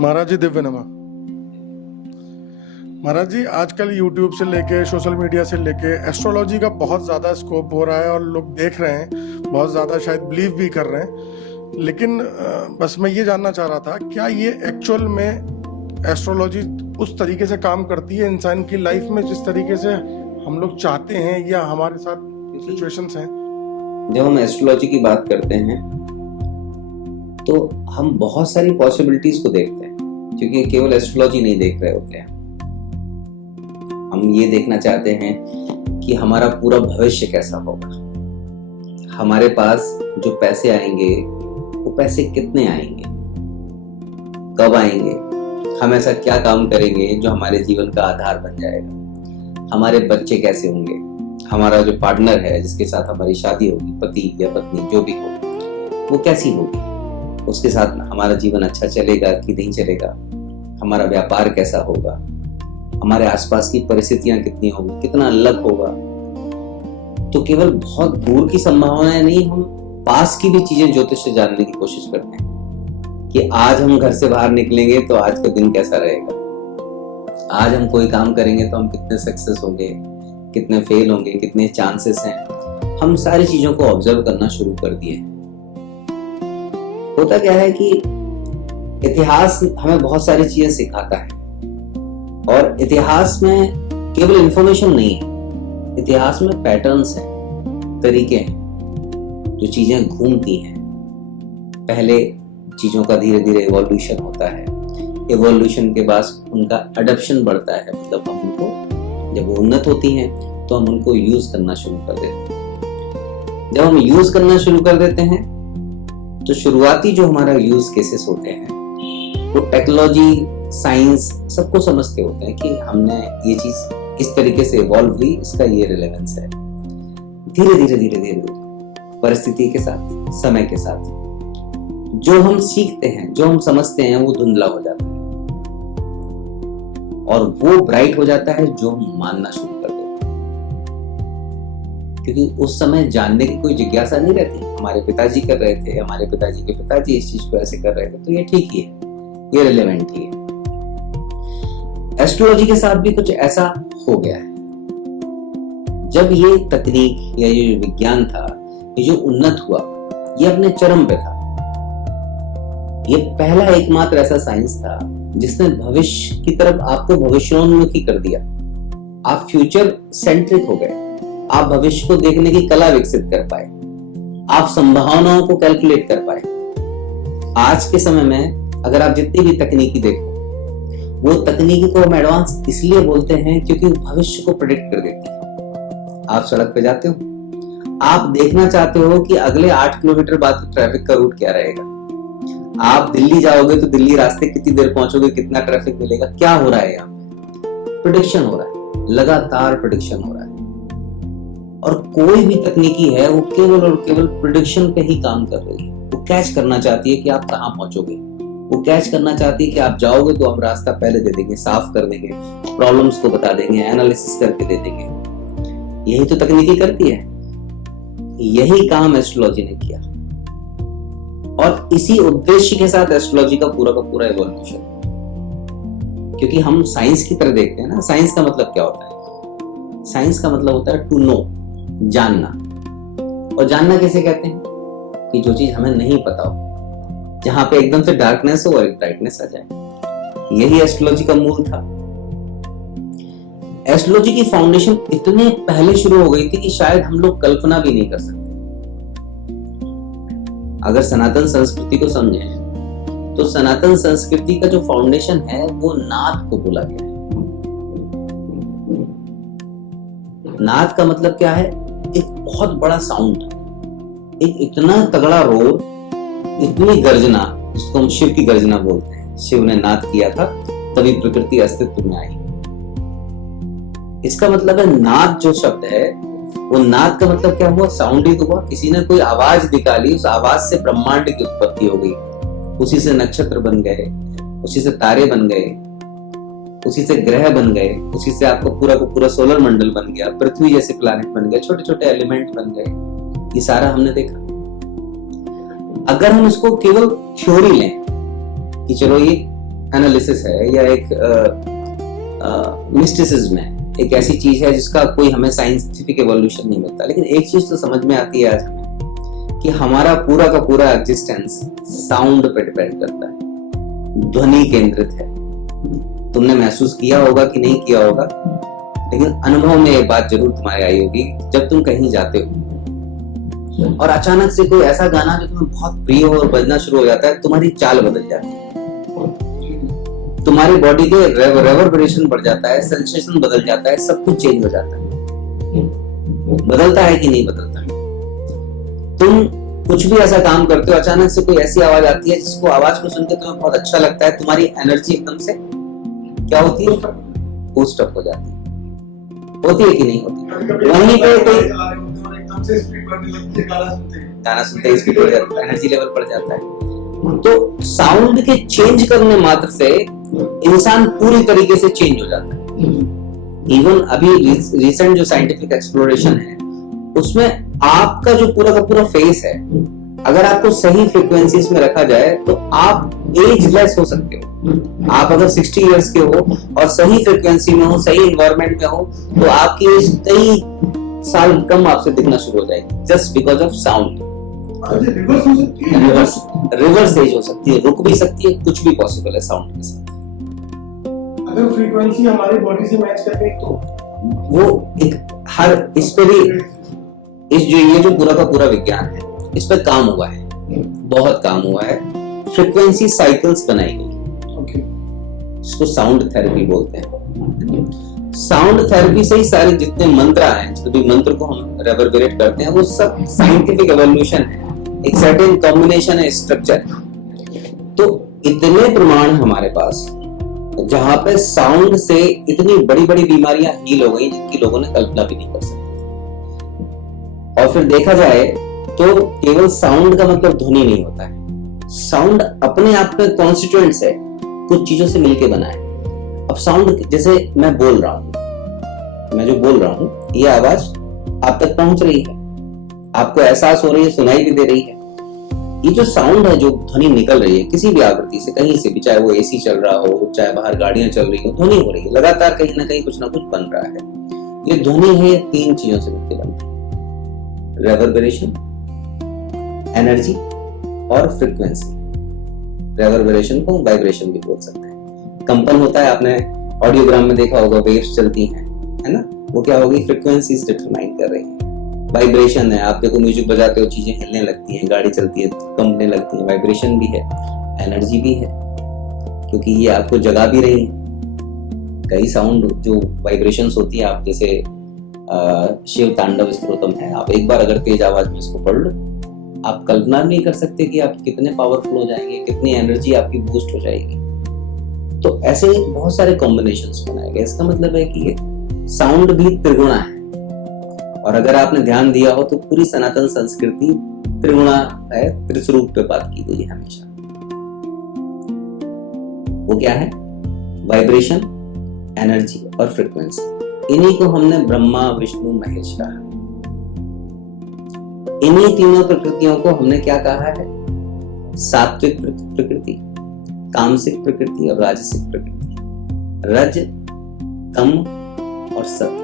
महाराज जी दिव्य नमा। महाराज जी आजकल यूट्यूब से लेके सोशल मीडिया से लेके एस्ट्रोलॉजी का बहुत ज़्यादा स्कोप हो रहा है और लोग देख रहे हैं, बहुत ज़्यादा शायद बिलीव भी कर रहे हैं। लेकिन बस मैं ये जानना चाह रहा था, क्या ये एक्चुअल में एस्ट्रोलॉजी उस तरीके से काम करती है इंसान की लाइफ में जिस तरीके से हम लोग चाहते हैं, या हमारे साथ सिचुएशंस हैं? जब हम एस्ट्रोलॉजी की बात करते हैं तो हम बहुत सारी पॉसिबिलिटीज को देखते हैं, क्योंकि केवल एस्ट्रोलॉजी नहीं देख रहे होते हैं। हम ये देखना चाहते हैं कि हमारा पूरा भविष्य कैसा होगा, हमारे पास जो पैसे आएंगे वो पैसे कितने आएंगे, कब आएंगे, हम ऐसा क्या काम करेंगे जो हमारे जीवन का आधार बन जाएगा, हमारे बच्चे कैसे होंगे, हमारा जो पार्टनर है जिसके साथ हमारी शादी होगी, पति या पत्नी जो भी हो, वो कैसी होगी, उसके साथ हमारा जीवन अच्छा चलेगा कि नहीं चलेगा, हमारा व्यापार कैसा होगा, हमारे आसपास की परिस्थितियां कितनी होंगी, कितना अलग होगा। तो केवल बहुत दूर की संभावनाएं नहीं, हम पास की भी चीजें ज्योतिष से जानने की कोशिश करते हैं कि आज हम घर से बाहर निकलेंगे तो आज का दिन कैसा रहेगा, आज हम कोई काम करेंगे तो हम कितने सक्सेस होंगे, कितने फेल होंगे, कितने चांसेस हैं। हम सारी चीजों को ऑब्जर्व करना शुरू कर दिए। होता क्या है कि इतिहास हमें बहुत सारी चीजें सिखाता है, और इतिहास में केवल इंफॉर्मेशन नहीं है, इतिहास में पैटर्न्स हैं, तरीके हैं, जो चीजें घूमती हैं। पहले चीजों का धीरे धीरे इवोल्यूशन होता है, इवोल्यूशन के बाद उनका अडॉप्शन बढ़ता है, मतलब हम उनको जब वो उन्नत होती हैं तो हम उनको यूज करना शुरू कर देते हैं। जब हम यूज करना शुरू कर देते हैं तो शुरुआती जो हमारा यूज केसेस होते हैं वो टेक्नोलॉजी, साइंस सबको समझते होते हैं कि हमने ये चीज इस तरीके से इवॉल्व हुई, इसका ये रिलेवेंस है। धीरे धीरे धीरे धीरे परिस्थिति के साथ, समय के साथ जो हम सीखते हैं, जो हम समझते हैं, वो धुंधला हो जाता है और वो ब्राइट हो जाता है जो हम मानना शुरू कर देते हैं। क्योंकि उस समय जानने की कोई जिज्ञासा नहीं रहती। हमारे पिताजी कर रहे थे, हमारे पिताजी के पिताजी इस चीज को ऐसे कर रहे थे, तो ये ठीक ही है, ये रिलेवेंट ही है। एस्ट्रोलॉजी के साथ भी कुछ ऐसा हो गया है। जब ये तकनीक या ये जो विज्ञान था, ये जो उन्नत हुआ, ये अपने चरम पे था। ये पहला एकमात्र ऐसा साइंस था जिसने भविष्य की तरफ आपको भविष्योन्मुखी कर दिया। आप फ्यूचर सेंट्रिक हो गए, आप भविष्य को देखने की कला विकसित कर पाए, आप संभावनाओं को कैलकुलेट कर पाए। आज के समय में अगर आप जितनी भी तकनीकी देखो, वो तकनीकी को हम एडवांस इसलिए बोलते हैं क्योंकि वो भविष्य को प्रेडिक्ट कर देती है। आप सड़क पे जाते हो, आप देखना चाहते हो कि अगले 8 किलोमीटर बाद ट्रैफिक का रूट क्या रहेगा। आप दिल्ली जाओगे तो दिल्ली रास्ते कितनी देर पहुंचोगे, कितना ट्रैफिक मिलेगा, क्या हो रहा है यहाँ पे? प्रेडिक्शन हो रहा है, लगातार प्रेडिक्शन हो रहा है। और कोई भी तकनीकी है वो केवल और केवल प्रेडिक्शन पे ही काम कर रही है। वो कैच करना चाहती है कि आप कहाँ पहुंचोगे, वो कैच करना चाहती है कि आप जाओगे तो हम रास्ता पहले दे देंगे, साफ कर देंगे, प्रॉब्लम्स को बता देंगे, एनालिसिस करके दे देंगे। यही तो तकनीकी करती है, यही काम एस्ट्रोलॉजी ने किया। और इसी उद्देश्य के साथ एस्ट्रोलॉजी का पूरा इवोल्यूशन। क्योंकि हम साइंस की तरह देखते हैं ना, साइंस का मतलब क्या होता है? साइंस का मतलब होता है टू नो, जानना। और जानना कैसे कहते हैं? कि जो चीज हमें नहीं पता हो, जहां पे एकदम से डार्कनेस हो और एक ब्राइटनेस आ जाए। यही एस्ट्रोलॉजी का मूल था। एस्ट्रोलॉजी की फाउंडेशन इतने पहले शुरू हो गई थी कि शायद हम लोग कल्पना भी नहीं कर सकते। अगर सनातन संस्कृति को समझें तो सनातन संस्कृति का जो फाउंडेशन है वो नाद को बोला गया है। नाद का मतलब क्या है? एक बहुत बड़ा साउंड, एक इतना तगड़ा रोर, इतनी गर्जना, जिसको हम शिव की गर्जना बोलते हैं। शिव ने नाद किया था, तभी प्रकृति अस्तित्व में आई। इसका मतलब है नाद जो शब्द है, वो नाद का मतलब क्या हुआ? साउंड ही तो हुआ। किसी ने कोई आवाज निकाली, उस आवाज से ब्रह्मांड की उत्पत्ति हो गई, उसी से नक्षत्र बन गए, उसी से तारे बन गए, उसी से ग्रह बन गए, उसी से आपको पूरा का पूरा सोलर मंडल बन गया, पृथ्वी जैसे प्लैनेट बन गए, छोटे छोटे एलिमेंट बन गए। ये सारा हमने देखा। अगर हम इसको केवल थ्योरी लें कि चलो ये एनालिसिस है या एक मिस्टिसिज्म है, एक ऐसी चीज है जिसका कोई हमें साइंटिफिक एवोल्यूशन नहीं मिलता। लेकिन एक चीज तो समझ में आती है आज हमें कि हमारा पूरा का पूरा एग्जिस्टेंस साउंड पे डिपेंड करता है, ध्वनि केंद्रित है। तुमने महसूस किया होगा कि नहीं किया होगा, लेकिन अनुभव में एक बात जरूर तुम्हारे आई होगी, जब तुम कहीं जाते हो और अचानक से कोई ऐसा गाना जो तुम्हें बहुत प्रिय हो और बजना शुरू हो जाता है, तुम्हारी चाल बदल जाती है, तुम्हारी बॉडी के रेवर्बरेशन बढ़ जाता है, सेंसेशन बदल जाता है, सब कुछ चेंज हो जाता है। बदलता है कि नहीं बदलता? तुम कुछ भी ऐसा काम करते हो, अचानक से कोई ऐसी आवाज आती है जिसको आवाज को सुनकर तुम्हें बहुत अच्छा लगता है, तुम्हारी एनर्जी एकदम से क्या होती है? बूस्ट अप हो जाती है। होती है कि नहीं होती? वहीं पे कोई गाना सुनते ही स्पीड बढ़ जाता है, एनर्जी लेवल बढ़ जाता है। तो साउंड के चेंज करने मात्र से इंसान पूरी तरीके से चेंज हो जाता है। इवन अभी रिसेंट जो साइंटिफिक एक्सप्लोरेशन है उसमें आपका जो पूरा का पूरा फेस है, अगर आपको सही फ्रीक्वेंसीज में रखा जाए तो आप एजलेस हो सकते हो। आप अगर 60 इयर्स के हो और सही फ्रीक्वेंसी में हो, सही एनवायरनमेंट में हो, तो आपकी एज कई साल कम आपसे दिखना शुरू हो जाएगी, just because of sound. Reverse age हो सकती है, रुक भी सकती है, कुछ भी पॉसिबल है साउंड के साथ। अगर फ्रीक्वेंसी हमारी बॉडी से मैच कर गई तो वो एक हर इस पे भी ये जो पूरा का पूरा विज्ञान है, इस पे काम हुआ है, बहुत काम हुआ है। फ्रीक्वेंसी साइकिल्स बनाई गई, इसको साउंड थेरेपी बोलते हैं। साउंड थेरेपी से ही सारे जितने मंत्र हैं, जो भी मंत्र को हम रेवर्बरेट करते हैं, वो सब साइंटिफिक एवोल्यूशन है, एक सर्टेन कॉम्बिनेशन है, स्ट्रक्चर। तो इतने प्रमाण हमारे पास जहां पे साउंड से इतनी बड़ी बड़ी बीमारियां हील हो गई जिनकी लोगों ने कल्पना भी नहीं कर सकते। और फिर देखा जाए तो केवल साउंड का मतलब ध्वनि नहीं होता है, साउंड अपने आप में कॉन्स्टिट्यूएंट्स है, कुछ चीजों से मिलके बना है। अब साउंड, जैसे मैं बोल रहा हूं, मैं जो बोल रहा हूं, ये आवाज आप तक पहुंच रही है, आपको एहसास हो रही है, सुनाई भी दे रही है। ये जो साउंड है, जो ध्वनि निकल रही है किसी भी आवृत्ति से, कहीं से भी, चाहे वो एसी चल रहा हो, चाहे बाहर गाड़ियां चल रही हो, ध्वनि हो रही है, लगातार कहीं ना कहीं कुछ ना कुछ बन रहा है। ये ध्वनि है, तीन चीजों से मिलकर बनती है: रेवर्बरेशन, एनर्जी और फ्रीक्वेंसी। रेवर्बरेशन को वाइब्रेशन भी बोल सकते हैं। कंपन होता है, आपने ऑडियोग्राम में देखा होगा, वेव्स चलती हैं, है ना, वो क्या होगी? फ्रीक्वेंसीज डिटरमाइन कर रही है। वाइब्रेशन है, आप देखो म्यूजिक बजाते हो, चीजें हिलने लगती हैं, गाड़ी चलती है, कंपने लगती है, वाइब्रेशन भी है, एनर्जी भी है, क्योंकि ये आपको जगा भी रही है। कई साउंड जो वाइब्रेशंस होती है, आप जैसे शिव तांडव स्तोत्रम है, आप एक बार अगर तेज आवाज में इसको पढ़ लो, आप कल्पना नहीं कर सकते कि आप कितने पावरफुल हो जाएंगे, कितनी एनर्जी आपकी बूस्ट हो जाएगी। तो ऐसे बहुत सारे कॉम्बिनेशंस बनाए गए। इसका मतलब है कि साउंड भी त्रिगुणा है, और अगर आपने ध्यान दिया हो तो पूरी सनातन संस्कृति त्रिगुणा है, त्रिस्वरूप पे बात की गई है हमेशा। वो क्या है? वाइब्रेशन, एनर्जी और फ्रीक्वेंसी। इन्हीं को हमने ब्रह्मा, विष्णु, महेश कहा। इन्हीं तीनों प्रकृतियों को हमने क्या कहा है? सात्विक प्रकृति, तामसिक प्रकृति और राजसिक प्रकृति। रज, तम और सत्व,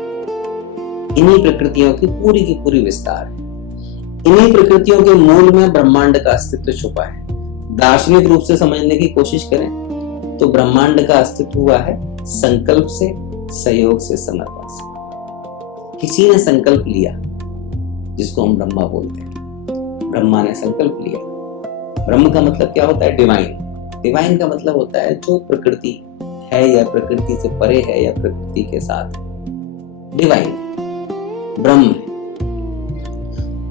इन्हीं प्रकृतियों की पूरी विस्तार है। इन्हीं प्रकृतियों के मूल में ब्रह्मांड का अस्तित्व छुपा है। दार्शनिक रूप से समझने की कोशिश करें तो ब्रह्मांड का अस्तित्व हुआ है संकल्प से, सहयोग से, समर्पण से। किसी ने संकल्प लिया, जिसको हम ब्रह्मा बोलते हैं। ब्रह्मा ने संकल्प लिया। ब्रह्म का मतलब क्या होता है? डिवाइन। डिवाइन का मतलब होता है जो प्रकृति है या प्रकृति से परे है या प्रकृति के साथ है। डिवाइन ब्रह्म है।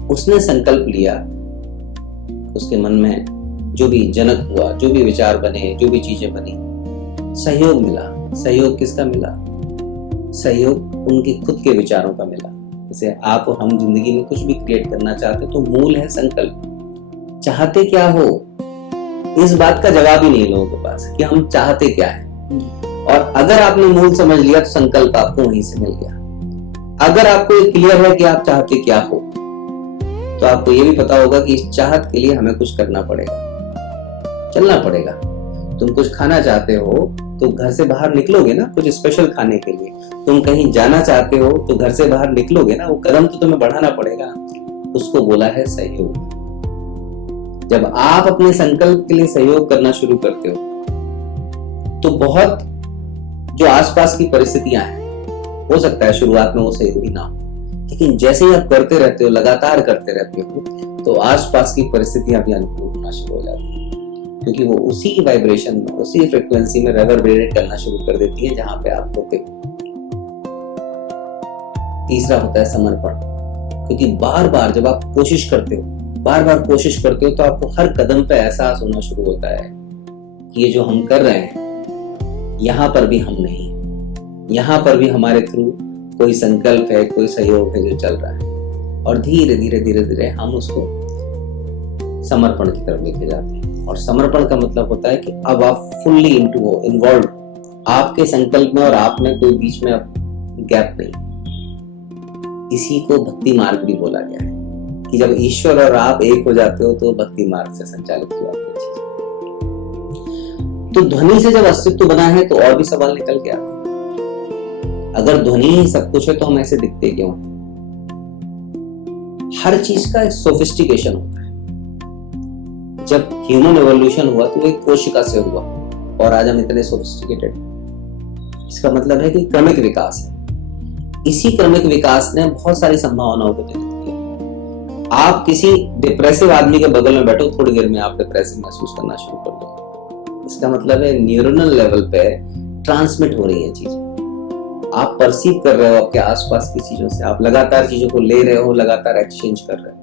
उसने संकल्प लिया, उसके मन में जो भी जनक हुआ, जो भी विचार बने, जो भी चीजें बनी, सहयोग मिला। सहयोग किसका मिला? सहयोग उनके खुद के विचारों का मिला। जैसे आप और हम जिंदगी में कुछ भी क्रिएट करना चाहते तो मूल है संकल्प। चाहते क्या हो, इस बात का जवाब ही नहीं लोगों के पास कि हम चाहते क्या है। और अगर आपने मूल समझ लिया तो संकल्प आपको वहीं से मिल गया। अगर आपको ये क्लियर है कि आप चाहते क्या हो, तो आपको ये भी पता होगा कि इस चाहत के लिए हमें कुछ करना पड़ेगा, चलना पड़ेगा। तुम कुछ खाना चाहते हो तो घर से बाहर निकलोगे ना कुछ स्पेशल खाने के लिए। तुम कहीं जाना चाहते हो तो घर से बाहर निकलोगे ना, वो कदम तो तुम्हें बढ़ाना पड़ेगा। उसको बोला है सहयोग। जब आप अपने संकल्प के लिए सहयोग करना शुरू करते हो तो बहुत जो आसपास की परिस्थितियां हैं, हो सकता है शुरुआत में वो सहयोगी ना हो, लेकिन जैसे ही आप करते रहते हो, लगातार करते रहते हो, तो आसपास की परिस्थितियां भी अनुकूल होना शुरू हो जाती है, क्योंकि वो उसी वाइब्रेशन में, उसी फ्रिक्वेंसी में रेवरबरेट करना शुरू कर देती है जहां पे आप होते हो। तीसरा होता है समर्पण, क्योंकि बार बार जब आप कोशिश करते हो, बार बार कोशिश करते हो, तो आपको हर कदम पे एहसास होना शुरू होता है कि ये जो हम कर रहे हैं, यहां पर भी हम नहीं, यहां पर भी हमारे थ्रू कोई संकल्प है, कोई सहयोग है जो चल रहा है। और धीरे धीरे धीरे धीरे हम उसको समर्पण की तरफ लेके जाते हैं। और समर्पण का मतलब होता है कि अब आप फुल्ली इन्वॉल्व, आपके संकल्प में और आप में कोई बीच में अब गैप नहीं। इसी को भक्ति मार्ग भी बोला गया है कि जब ईश्वर और आप एक हो जाते हो तो भक्ति मार्ग से संचालित हुआ आपकी चीज। तो ध्वनि से जब अस्तित्व बना है तो और भी सवाल निकल के आते हैं। अगर ध्वनि ही सब कुछ है तो हम ऐसे दिखते क्यों? हर चीज का एक सोफिस्टिकेशन होता है। जब ह्यूमन एवोल्यूशन हुआ तो एक कोशिका से हुआ और आज हम इतने सोफिस्टिकेटेड। इसका मतलब है कि क्रमिक विकास है। इसी क्रमिक विकास ने बहुत सारी संभावनाओं को जन्म दिया। आप किसी डिप्रेसिव आदमी के बगल में बैठो, थोड़ी देर में आप डिप्रेसिव महसूस करना शुरू कर दो। इसका मतलब है न्यूरोनल लेवल पे ट्रांसमिट हो रही है चीजें। आप परसीव कर रहे हो आपके आसपास की चीजों से, आप लगातार चीजों को ले रहे हो, लगातार एक्सचेंज कर रहे हो।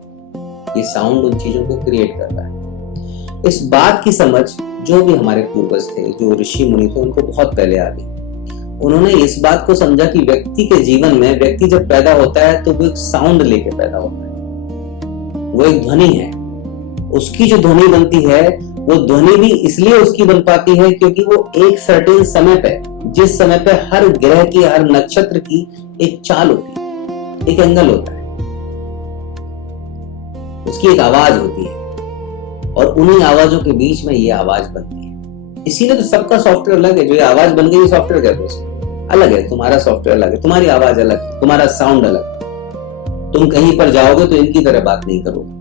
ये साउंड उन चीजों को क्रिएट कर रहा है। इस बात की समझ जो भी हमारे पूर्वज थे, जो ऋषि मुनि थे, उनको बहुत पहले आ गई। उन्होंने इस बात को समझा कि व्यक्ति के जीवन में, व्यक्ति जब पैदा होता है तो वो एक साउंड लेके पैदा होता है, वो एक ध्वनि है। उसकी जो ध्वनि बनती है, वो ध्वनि भी इसलिए उसकी बन पाती है क्योंकि वो एक सर्टेन समय पे, जिस समय पे हर ग्रह की, हर नक्षत्र की एक चाल होती है, एक एंगल होता है, उसकी एक आवाज होती है, और उन्हीं आवाजों के बीच में ये आवाज बनती है। इसीलिए तो सबका सॉफ्टवेयर अलग है। जो ये आवाज बन गई, सॉफ्टवेयर कहते हैं अलग है। तुम्हारा सॉफ्टवेयर अलग है, तुम्हारी आवाज अलग है, तुम्हारा साउंड अलग है। तुम कहीं पर जाओगे तो इनकी तरह बात नहीं करोगे,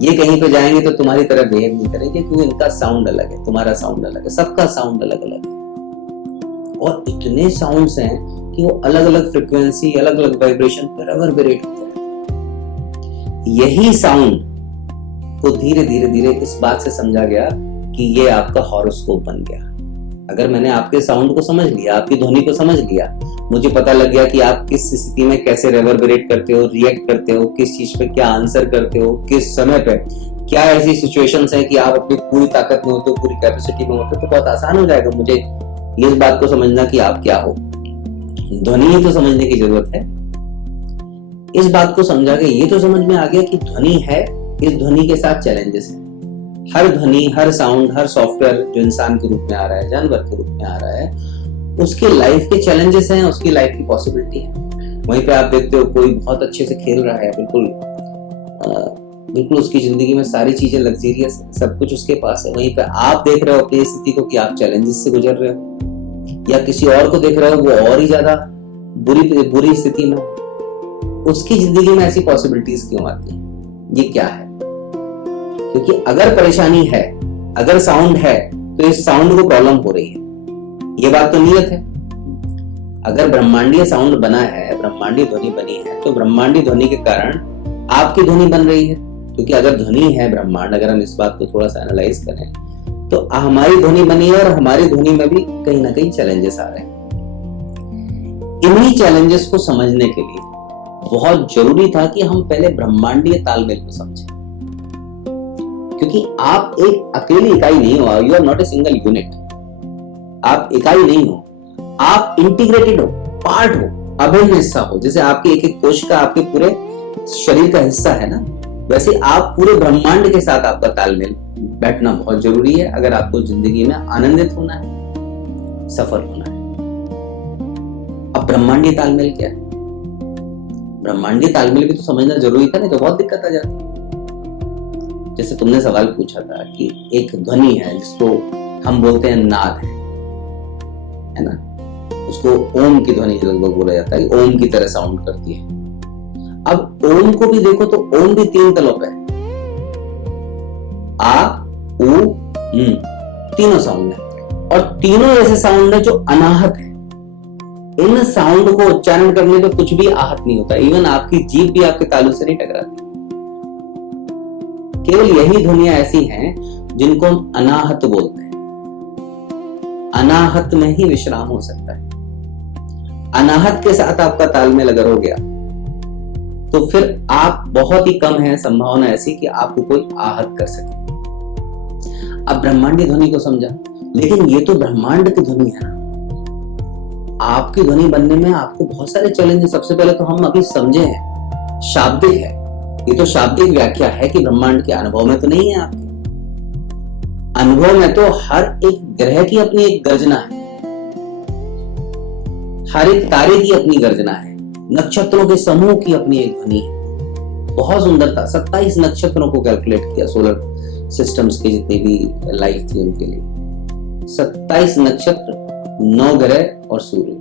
ये कहीं पे जाएंगे तो तुम्हारी तरह बिहेव नहीं करेंगे, क्योंकि इनका साउंड अलग है, तुम्हारा साउंड अलग है, सबका साउंड अलग अलग है। और इतने साउंड्स हैं कि वो अलग अलग फ्रिक्वेंसी, अलग अलग वाइब्रेशन पर रिवर्बरेट होते हैं। यही साउंड को धीरे धीरे धीरे इस बात से समझा गया कि ये आपका हॉरोस्कोप बन गया। अगर मैंने आपके साउंड को समझ लिया, आपकी ध्वनि को समझ लिया, मुझे पता लग गया कि आप किस स्थिति में कैसे रेवरबरेट करते हो, रिएक्ट करते हो, किस चीज पे क्या आंसर करते हो, किस समय पे क्या ऐसी सिचुएशंस है कि आप अपनी पूरी ताकत में होते हो, पूरी कैपेसिटी में होते हो, तो बहुत आसान हो जाएगा मुझे इस बात को समझना कि आप क्या हो। ध्वनि ही तो समझने की जरूरत है। इस बात को समझा के ये तो समझ में आ गया कि ध्वनि है, इस ध्वनि के साथ चैलेंजेस हैं। हर ध्वनि, हर साउंड, हर सॉफ्टवेयर जो इंसान के रूप में आ रहा है, जानवर के रूप में आ रहा है, उसके लाइफ के चैलेंजेस हैं, उसकी लाइफ की पॉसिबिलिटी है। वहीं पे आप देखते हो कोई बहुत अच्छे से खेल रहा है, बिल्कुल उसकी जिंदगी में सारी चीजें लग्जरियस, सब कुछ उसके पास है। वहीं पे आप देख रहे हो अपनी स्थिति को कि आप चैलेंजेस से गुजर रहे हो, या किसी और को देख रहे हो वो और ही ज्यादा बुरी स्थिति में, उसकी जिंदगी में ऐसी पॉसिबिलिटीज क्यों आती है? ये क्या है? क्योंकि अगर परेशानी है, अगर साउंड है, तो इस साउंड को प्रॉब्लम हो रही है। ये बात तो नियत है। अगर ब्रह्मांडीय साउंड बना है, ब्रह्मांडीय ध्वनि बनी है, तो ब्रह्मांडीय ध्वनि के कारण आपकी ध्वनि बन रही है। क्योंकि अगर ध्वनि है ब्रह्मांड, अगर हम इस बात को थोड़ा सा एनालाइज करें, तो हमारी ध्वनि बनी है और हमारी ध्वनि में भी कहीं ना कहीं चैलेंजेस आ रहे हैं। इन्हीं चैलेंजेस को समझने के लिए बहुत जरूरी था कि हम पहले ब्रह्मांडीय तालमेल को समझें। क्योंकि आप एक अकेली इकाई नहीं हो, you are not a single unit. आप इकाई नहीं हो, आप इंटीग्रेटेड हो, पार्ट हो, अभिन्न हिस्सा हो। जैसे आपके एक एक कोश का आपके पूरे शरीर का हिस्सा है ना, वैसे आप पूरे ब्रह्मांड के साथ आपका तालमेल बैठना बहुत जरूरी है अगर आपको जिंदगी में आनंदित होना है, सफल होना है। अब ब्रह्मांडीय तालमेल क्या है? ब्रह्मांडीय तालमेल भी तो समझना जरूरी था, नहीं तो बहुत दिक्कत आ जाती। जैसे तुमने सवाल पूछा था कि एक ध्वनि है जिसको हम बोलते हैं नाद है ना, उसको ओम की ध्वनि लगभग बोला जाता है, ओम की तरह साउंड करती है। अब ओम को भी देखो तो ओम भी 3 तलों पे है, आ, उ, तीनों साउंड है, और तीनों ऐसे साउंड है जो अनाहत है। इन साउंड को उच्चारण करने पे कुछ भी आहत नहीं होता, इवन आपकी जीभ भी आपके तालू से नहीं टकराती। केवल यही ध्वनियां ऐसी हैं जिनको हम अनाहत बोलते हैं। अनाहत में ही विश्राम हो सकता है। अनाहत के साथ आपका तालमेल अगर हो गया तो फिर आप बहुत ही कम है संभावना ऐसी कि आपको कोई आहत कर सके। अब ब्रह्मांडी ध्वनि को समझा, लेकिन ये तो ब्रह्मांड की ध्वनि है ना, आपकी ध्वनि बनने में आपको बहुत सारे चैलेंजेस। सबसे पहले तो हम अभी समझे हैं, शाब्दिक है, ये तो शाब्दिक व्याख्या है कि ब्रह्मांड के अनुभव में तो नहीं है। आपके अनुभव में तो हर एक ग्रह की अपनी एक गर्जना है, हर एक तारे की अपनी गर्जना है, नक्षत्रों के समूह की अपनी एक ध्वनि है। बहुत सुंदर था। 27 नक्षत्रों को कैलकुलेट किया, सोलर सिस्टम्स के जितने भी लाइफ थी उनके लिए 27 नक्षत्र, 9 ग्रह और सूर्य।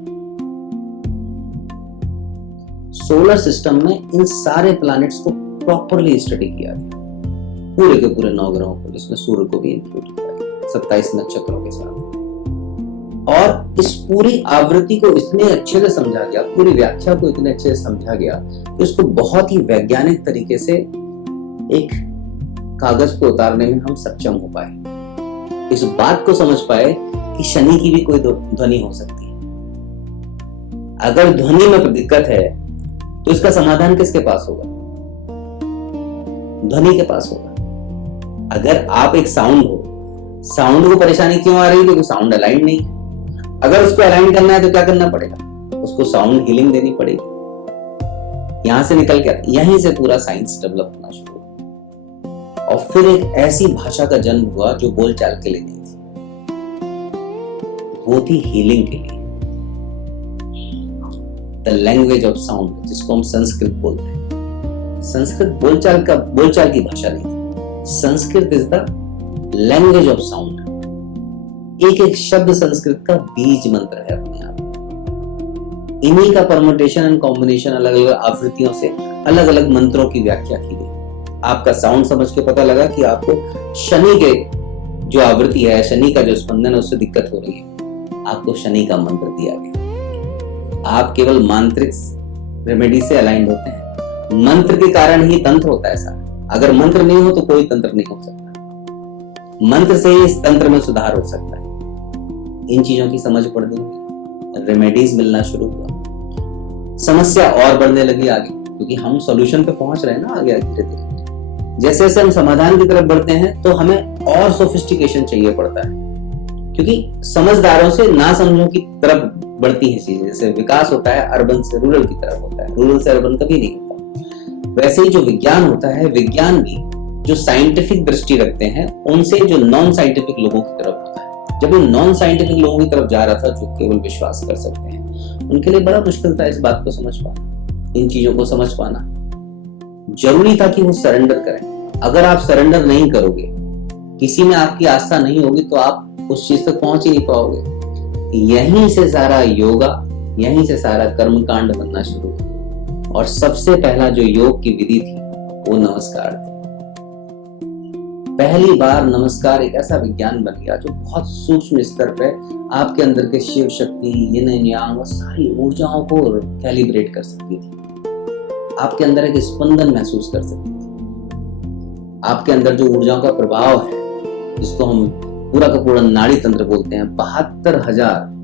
सोलर सिस्टम में इन सारे प्लैनेट्स को प्रॉपरली स्टडी किया गया, पूरे के पूरे 9 ग्रहों को, जिसमें सूर्य को भी इंक्लूड किया गया 27 नक्षत्रों के साथ। और इस पूरी आवृत्ति को इतने अच्छे से समझा गया, पूरी व्याख्या को इतने अच्छे से समझा गया कि उसको बहुत ही वैज्ञानिक तरीके से एक कागज को उतारने में हम सक्षम हो पाए। इस बात को समझ पाए कि शनि की भी कोई ध्वनि हो सकती है। अगर ध्वनि में दिक्कत है तो इसका समाधान किसके पास होगा? ध्वनि के पास होगा। अगर आप एक साउंड हो, साउंड को परेशानी क्यों आ रही है? क्योंकि साउंड अलाइन नहीं है। अगर उसको अलाइन करना है तो क्या करना पड़ेगा? उसको साउंड हीलिंग देनी पड़ेगी। यहां से निकल के यहीं से पूरा साइंस डेवलप होना शुरू हुआ, और फिर एक ऐसी भाषा का जन्म हुआ जो बोलचाल के लिए नहीं थी, वो थी हीलिंग के लिए। द लैंग्वेज ऑफ साउंड, जिसको हम संस्कृत बोलते हैं। संस्कृत बोलचाल की भाषा नहीं थी। Sanskrit is the language of sound. एक एक शब्द संस्कृत का बीज मंत्र है अपने आप। इन्हीं का परमुटेशन एंड कॉम्बिनेशन, अलग अलग आवृत्तियों से अलग अलग मंत्रों की व्याख्या की गई। आपका साउंड समझ के पता लगा कि आपको शनि के जो आवृत्ति है, शनि का जो स्पंदन है, उससे दिक्कत हो रही है। आपको शनि का मंत्र दिया गया। आप केवल मांत्रिक रेमेडी से अलाइंड होते हैं। मंत्र के कारण ही तंत्र होता है सारा। अगर मंत्र नहीं हो तो कोई तंत्र नहीं हो सकता। मंत्र से ही इस तंत्र में सुधार हो सकता है। इन चीजों की समझ पड़नी हुई, रेमेडीज मिलना शुरू हुआ, समस्या और बढ़ने लगी आगे, क्योंकि हम सॉल्यूशन पे पहुंच रहे हैं ना आगे धीरे धीरे। जैसे जैसे हम समाधान की तरफ बढ़ते हैं तो हमें और सोफिस्टिकेशन चाहिए पड़ता है, क्योंकि समझदारों से ना समझों की तरफ बढ़ती है चीजें। जैसे विकास होता है अर्बन से रूरल की तरफ होता है, रूरल से अर्बन कभी नहीं होता। वैसे ही जो विज्ञान होता है, विज्ञान भी जो साइंटिफिक दृष्टि रखते हैं उनसे जो नॉन साइंटिफिक लोगों की तरफ होता है। जब ये नॉन साइंटिफिक लोगों की तरफ जा रहा था जो केवल विश्वास कर सकते हैं, उनके लिए बड़ा मुश्किल था इस बात को समझ पाना, इन चीजों को समझ पाना। जरूरी था कि वो सरेंडर करें। अगर आप सरेंडर नहीं करोगे, किसी में आपकी आस्था नहीं होगी, तो आप उस चीज तक पहुंच ही नहीं पाओगे। यहीं से सारा योगा, यहीं से सारा कर्मकांड बनना शुरू हुआ। और सबसे पहला जो योग की विधि थी वो नमस्कार थी। पहली बार नमस्कार एक ऐसा विज्ञान बन गया जो बहुत सूक्ष्म स्तर पे आपके अंदर के शिव शक्ति, यिन यांग, सारी ऊर्जाओं को कैलिब्रेट कर सकती थी। आपके अंदर एक स्पंदन महसूस कर सकती थी। आपके अंदर जो ऊर्जाओं का प्रभाव है, जिसको हम पूरा का पूरा नाड़ी तंत्र बोलते हैं, 72,000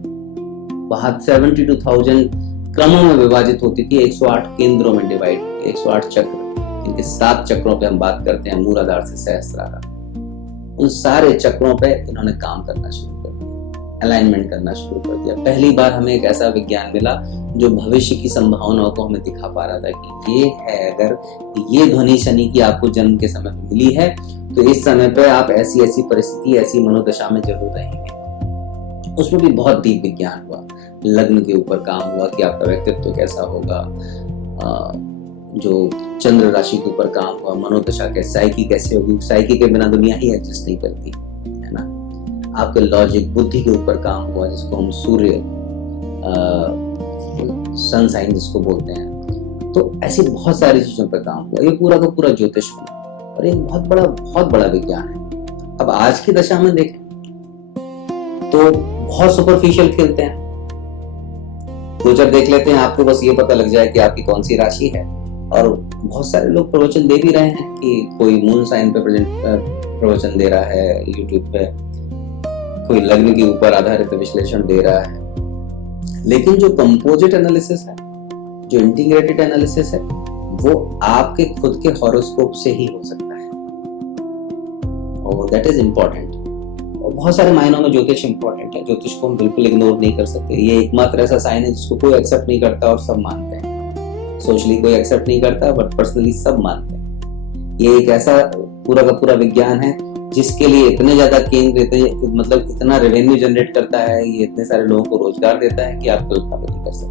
क्रमों में विभाजित होती थी, 108 केंद्रों में डिवाइड, 108 चक्र, इनके 7 चक्रों पे हम बात करते हैं, मूलाधार से सहस्त्रार। उन सारे चक्रों पे इन्होंने काम करना शुरू कर दिया, अलाइनमेंट करना शुरू कर दिया। पहली बार हमें एक ऐसा विज्ञान मिला जो भविष्य की संभावनाओं को हमें दिखा पा रहा था कि ये है, अगर ये ध्वनि शनि की आपको जन्म के समय मिली है तो इस समय पे आप ऐसी ऐसी परिस्थिति, ऐसी मनोदशा में जरूर रहेंगे। उसमें भी बहुत डीप विज्ञान हुआ। लग्न के ऊपर काम हुआ कि आपका व्यक्तित्व कैसा होगा, जो चंद्र राशि के ऊपर काम हुआ, मनोदशा के साइकी कैसे होगी। साइकी के बिना दुनिया ही एडजस्ट नहीं करती है ना। आपके लॉजिक बुद्धि के ऊपर काम हुआ, जिसको हम सूर्य सन साइन जिसको बोलते हैं। तो ऐसी बहुत सारी चीजों पर काम हुआ। ये पूरा का पूरा ज्योतिष और एक बहुत बड़ा विज्ञान है। अब आज की दशा में देखें तो बहुत सुपरफिशियल खेलते हैं। गोचर देख लेते हैं, आपको बस ये पता लग जाए कि आपकी कौन सी राशि है। और बहुत सारे लोग प्रवचन दे भी रहे हैं कि कोई मून साइन पे प्रवचन दे रहा है यूट्यूब पे, कोई लग्न के ऊपर आधारित विश्लेषण दे रहा है। लेकिन जो कंपोजिट एनालिसिस है, जो इंटीग्रेटेड एनालिसिस है, वो आपके खुद के हॉरोस्कोप से ही हो सकता है, और दैट इज इम्पोर्टेंट। और बहुत सारे मायनों में ज्योतिष इंपॉर्टेंट है। ज्योतिष को हम बिल्कुल इग्नोर नहीं कर सकते। ये एकमात्र ऐसा साइन है जिसको कोई एक्सेप्ट नहीं करता और सब मानते हैं। सोशली कोई एक्सेप्ट नहीं करता, बट पर्सनली सब मानते हैं। ये एक ऐसा पूरा का पूरा विज्ञान है जिसके लिए इतने ज्यादा केंद्र, मतलब इतना रेवेन्यू जनरेट करता है, ये इतने सारे लोगों को रोजगार देता है कि आप कल्पना भी नहीं कर सकते।